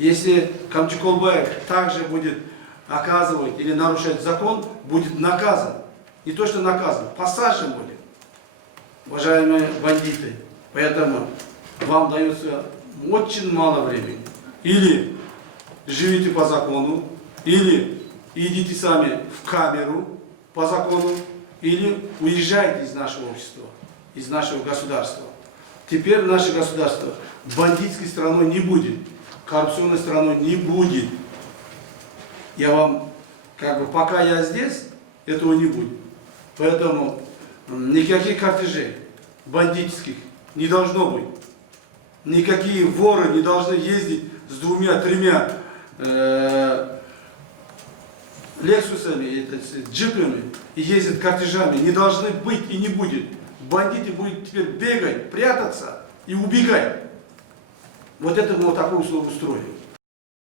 Если Камчуколбаев также будет оказывать или нарушать закон, будет наказан. Не то, что наказан, посажен будет, уважаемые бандиты. Поэтому вам дается очень мало времени. Или живите по закону, или идите сами в камеру по закону, или уезжайте из нашего общества, из нашего государства. Теперь наше государство бандитской страной не будет, коррупционной страной не будет. Я вам, пока я здесь, этого не будет. Поэтому никаких кортежей бандитских не должно быть. Никакие воры не должны ездить с двумя-тремя лексусами, джипами и ездить кортежами. Не должны быть и не будет. Бандиты будут теперь бегать, прятаться и убегать. Вот это мы вот такое условие устроили.